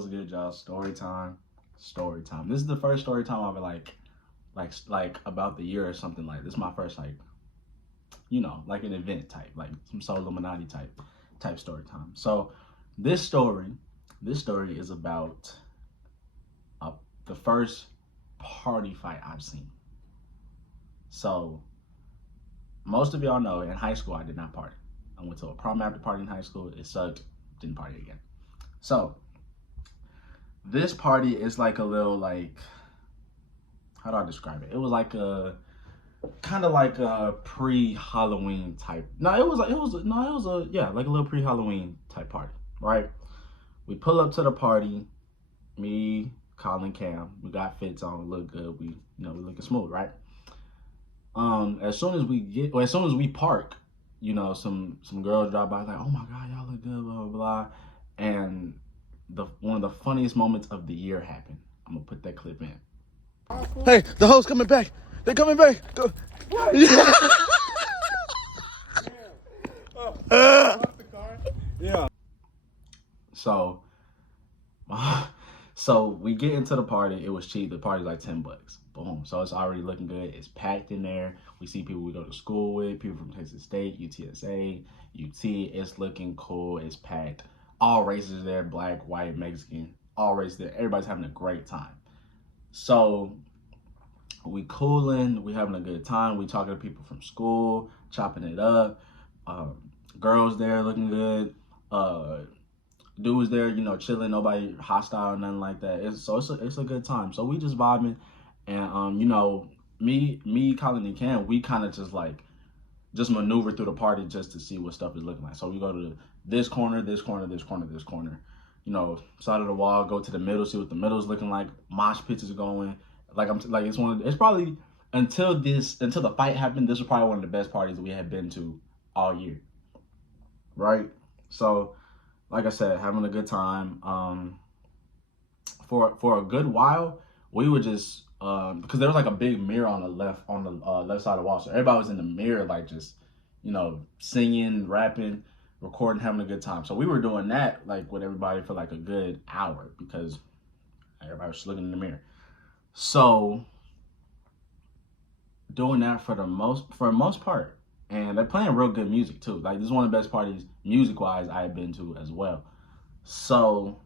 What's good, y'all? Story time. Story time. This is the first story time I've been like about the year or something like this. Is my first like an event type, like some Soul Illuminati type story time. So this story, this story is about uh, the first party fight I've seen. So most of y'all know in high school I did not party. I went to a prom after party in high school. It sucked. Didn't party again. So this party is like a little like, how do I describe it? It was like a kind of like a pre-Halloween type. No, it was a yeah, like a little pre-Halloween type party, right? We pull up to the party, me, Colin, Cam, we got fits on, we look good, we looking smooth, right? As soon as we park, some girls drive by like, oh my god, y'all look good, blah blah blah, and one of the funniest moments of the year happened. I'm gonna put that clip in. Hey, the hoes coming back. They coming back. Go. Yeah. Yeah. So, so we get into the party. It was cheap. The party's like $10. Boom. So it's already looking good. It's packed in there. We see people we go to school with, people from Texas State, UTSA, UT. It's looking cool. It's packed. All races there, black, white, Mexican, all races there. Everybody's having a great time. So we cooling, we having a good time. We talking to people from school, chopping it up. Girls there looking good. Dudes there, chilling. Nobody hostile or nothing like that. It's a good time. So we just vibing, and me, Colin, and Cam, we kind of just maneuver through the party just to see what stuff is looking like. So we go to this corner, this corner, this corner, this corner. Side of the wall, go to the middle, see what the middle's looking like. Mosh pits is going. It's probably until the fight happened, this was probably one of the best parties that we had been to all year. Right? So, like I said, having a good time. For a good while, we were just because there was like a big mirror on the left side of the wall. So everybody was in the mirror, like just, singing, rapping, recording, having a good time. So we were doing that like with everybody for like a good hour because everybody was just looking in the mirror. So doing that for the most part, and they're playing real good music too. Like this is one of the best parties music wise I have been to as well. So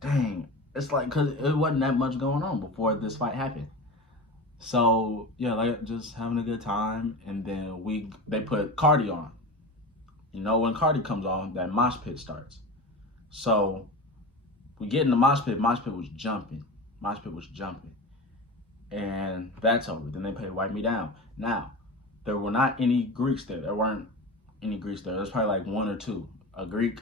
dang, it's like because it wasn't that much going on before this fight happened. So yeah, like just having a good time, and then they put Cardi on. When Cardi comes on, that mosh pit starts. So we get in the mosh pit. Mosh pit was jumping. And that's over. Then they play Wipe Me Down. Now, there were not any Greeks there. There weren't any Greeks there. There's probably like one or two. A Greek,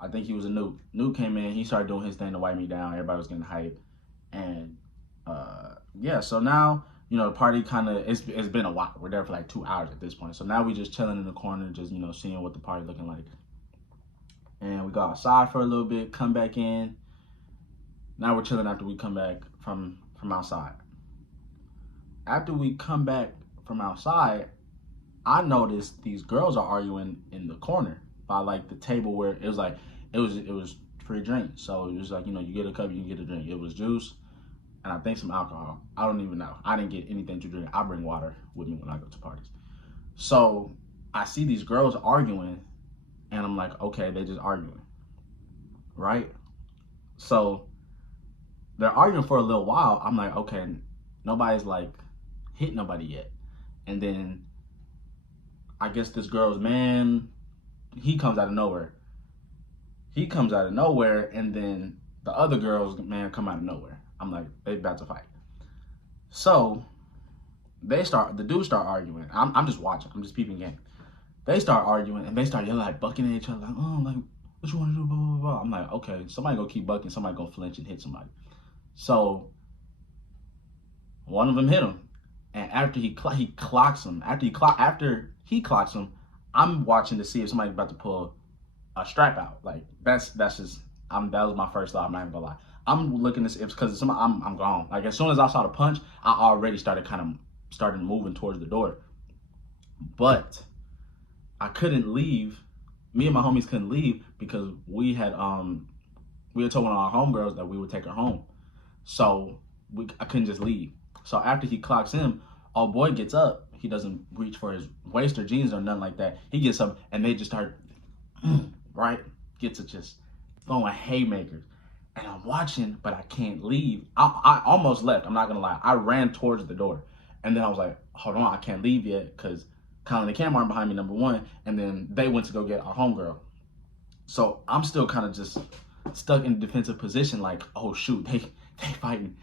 I think he was a Nuke. Nuke came in. He started doing his thing to Wipe Me Down. Everybody was getting hyped. And yeah, so now, the party kind of, it's been a while. We're there for like 2 hours at this point. So now we just chilling in the corner, just, seeing what the party looking like. And we go outside for a little bit, come back in. Now we're chilling after we come back from outside. After we come back from outside, I noticed these girls are arguing in the corner by like the table where it was free drinks. So it was like, you get a cup, you can get a drink. It was juice and I think some alcohol. I don't even know. I didn't get anything to drink. I bring water with me when I go to parties. So I see these girls arguing and I'm like, okay, they're just arguing, right? So they're arguing for a little while. I'm like, okay, nobody's like hit nobody yet. And then I guess this girl's man, he comes out of nowhere. And then the other girl's man come out of nowhere. I'm like, they about to fight. So the dudes start arguing. I'm just watching. I'm just peeping game. They start arguing and they start yelling, like bucking at each other, like, oh, like, what you want to do, blah, blah, blah. I'm like, okay, somebody gonna keep bucking, somebody gonna flinch and hit somebody. So one of them hit him. And after he clocks him, I'm watching to see if somebody's about to pull a strap out. Like that was my first thought. I'm not even gonna lie. I'm looking to see if because I'm gone. Like as soon as I saw the punch, I already started moving towards the door. But I couldn't leave me and my homies couldn't leave because we had told one of our homegirls that we would take her home. So I couldn't just leave. So after he clocks in, our boy gets up. He doesn't reach for his waist or jeans or nothing like that. He gets up and they just start, right? Get to just throwing haymakers. And I'm watching, but I can't leave. I almost left. I'm not gonna lie. I ran towards the door, and then I was like, "Hold on, I can't leave yet," because Colin and Cam aren't behind me, number one, and then they went to go get our homegirl. So I'm still kind of just stuck in a defensive position, like, "Oh shoot, they fighting,"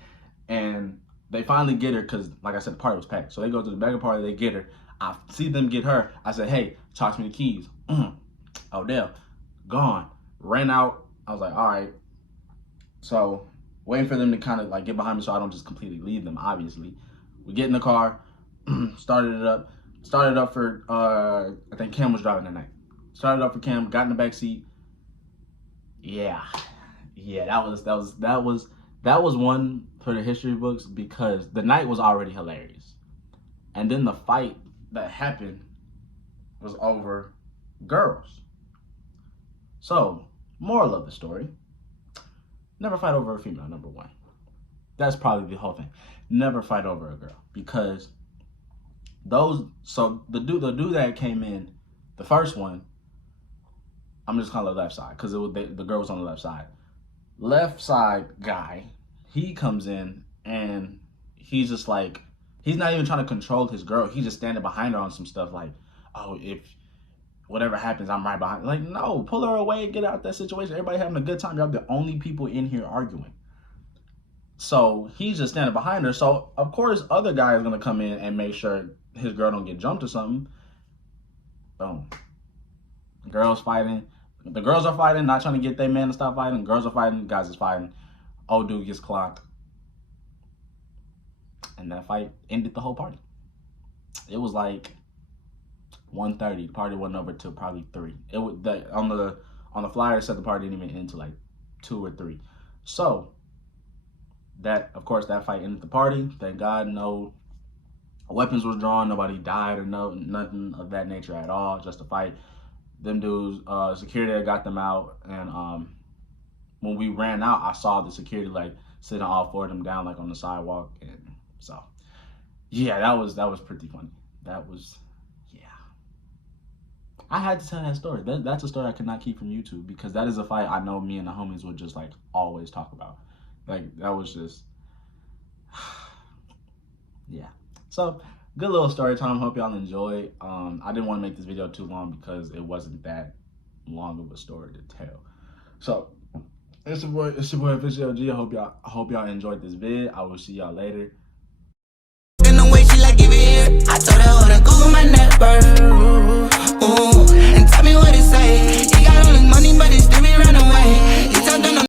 and they finally get her because, like I said, the party was packed. So they go to the bigger party, they get her. I see them get her. I said, "Hey, toss me the keys." Odell, gone. Ran out. I was like, "All right." So waiting for them to kind of like get behind me so I don't just completely leave them, obviously. We get in the car, started it up. Started up for I think Cam was driving that night. Started up for Cam, got in the back seat. Yeah. Yeah, that was one for the history books because the night was already hilarious. And then the fight that happened was over girls. So, moral of the story, never fight over a female, number one. That's probably the whole thing. Never fight over a girl because the dude that came in, the first one, I'm just calling the left side because the girl was on the left side. Left side guy, he comes in and he's just like, he's not even trying to control his girl. He's just standing behind her on some stuff like, "Oh, if whatever happens, I'm right behind." Like, no, pull her away and get out that situation. Everybody having a good time. Y'all the only people in here arguing. So he's just standing behind her. So of course, other guy is gonna come in and make sure his girl don't get jumped or something. Boom. Girls fighting. The girls are fighting, not trying to get their man to stop fighting. Girls are fighting. Guys is fighting. Old dude gets clocked, and that fight ended the whole party. It was like 1:30. The party wasn't over till probably 3. It was on the flyer it said the party didn't even end till like 2 or 3. So that, of course, that fight ended the party. Thank God, no weapons was drawn, nobody died or nothing of that nature at all. Just a fight. Them dudes, security got them out, and when we ran out, I saw the security like sitting all four of them down like on the sidewalk, and so yeah, that was pretty funny. That was, yeah. I had to tell that story. That's a story I could not keep from YouTube because that is a fight I know me and the homies would just like always talk about. Like that was just, yeah. So good little story time. Hope y'all enjoy. I didn't want to make this video too long because it wasn't that long of a story to tell. So it's your boy Official G. I hope y'all enjoyed this vid. I will see y'all later.